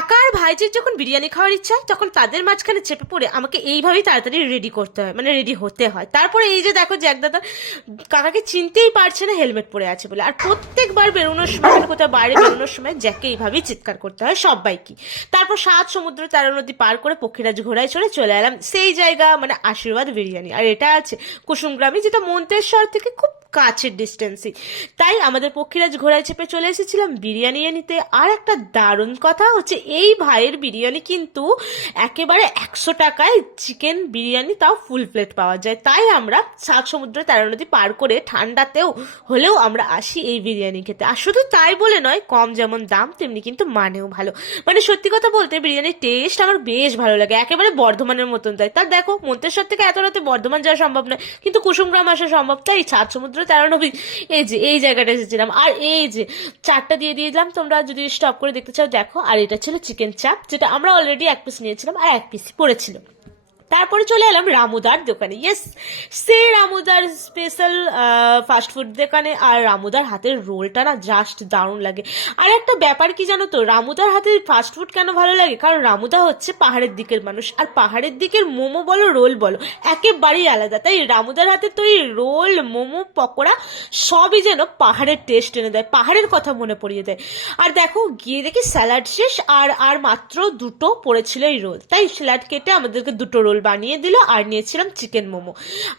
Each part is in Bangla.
কাকা আর ভাইজির যখন বিরিয়ানি খাওয়ার ইচ্ছা হয়, তখন তাদের মাঝখানে চেপে পড়ে আমাকে এইভাবেই তাড়াতাড়ি রেডি করতে হয় মানে রেডি হতে হয়। তারপরে এই যে দেখো জ্যাক দাদা কাকাকে চিনতেই পারছে না হেলমেট পরে আছে বলে। আর প্রত্যেকবার বেরোনোর সময় মানে কোথাও বাইরে বেরোনোর সময় জ্যাককে এইভাবেই চিৎকার করতে হয় সবাইকে। তারপর সাত সমুদ্র তেরো নদী পার করে পক্ষীরাজ ঘোড়ায় চড়ে চলে এলাম। সেই জায়গা মানে আশীর্বাদ বিরিয়ানি। আর এটা আছে কুসুমগ্রামে, যেটা মন্তেশ্বর থেকে খুব কাছের ডিস্টেন্সই তাই আমাদের পক্ষীরাজ ঘোড়ায় চেপে চলে এসেছিলাম বিরিয়ানি নিতে। আর একটা দারুণ কথা হচ্ছে, এই ভাইয়ের বিরিয়ানি কিন্তু একেবারে একশো টাকায় চিকেন বিরিয়ানি তাও ফুল প্লেট পাওয়া যায়। তাই আমরা সাত সমুদ্র তেরো নদী পার করে ঠান্ডাতেও হলেও আমরা আসি এই বিরিয়ানি খেতে। আর শুধু তাই বলে নয়, কম যেমন দাম, তেমনি কিন্তু মানেও ভালো। মানে সত্যি কথা বলতে বিরিয়ানির টেস্ট আমার বেশ ভালো লাগে, একেবারে বর্ধমানের মতন তাই। তার দেখো, মন্তেশ্বর থেকে এত রাতে বর্ধমান যাওয়া সম্ভব নয়, কিন্তু কুসুমগ্রাম আসা সম্ভব। তাই সাত সমুদ্র তেরো নদী, এই যে, এই জায়গাটা এসেছিলাম। আর এই যে, চারটা দিয়ে দিয়ে দিলাম, তোমরা যদি স্টপ করে দেখতে চাও, দেখো। আর এটা ছিল চিকেন চাপ যেটা আমরা অলরেডি এক পিস নিয়েছিলাম আর এক পিস পড়েছিল তারপরে চলে এলাম রামুদার দোকানে। ইয়েস সে রামুদার স্পেশাল ফাস্টফুড দোকানে আর রামুদার হাতের রোলটা না জাস্ট দারুণ লাগে। আর একটা ব্যাপার কি জানো তো, রামুদার হাতের ফাস্টফুড কেন ভালো লাগে? কারণ রামুদা হচ্ছে পাহাড়ের দিকের মানুষ। আর পাহাড়ের দিকের মোমো বলো, রোল বলো, একেবারেই আলাদা। তাই রামুদার হাতে এই রোল, মোমো, পকোড়া সবই যেন পাহাড়ের টেস্ট এনে দেয়, পাহাড়ের কথা মনে পড়িয়ে দেয়। আর দেখো, গিয়ে দেখি স্যালাড শেষ, আর আর মাত্র দুটো পড়েছিল এই রোল। তাই স্যালাড কেটে আমাদেরকে দুটো রোল বানিয়ে দিল আর নিয়েছিলাম চিকেন মোমো।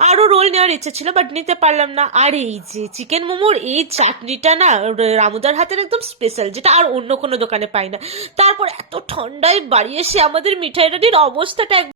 আরও রোল নেওয়ার ইচ্ছে ছিল বাট নিতে পারলাম না। আর এই যে চিকেন মোমোর এই চাটনিটা না, রামুদার হাতের একদম স্পেশাল যেটা আর অন্য কোনো দোকানে পাই না। তারপর এত ঠান্ডায় বাড়ি এসে আমাদের মিঠাই রানির অবস্থাটা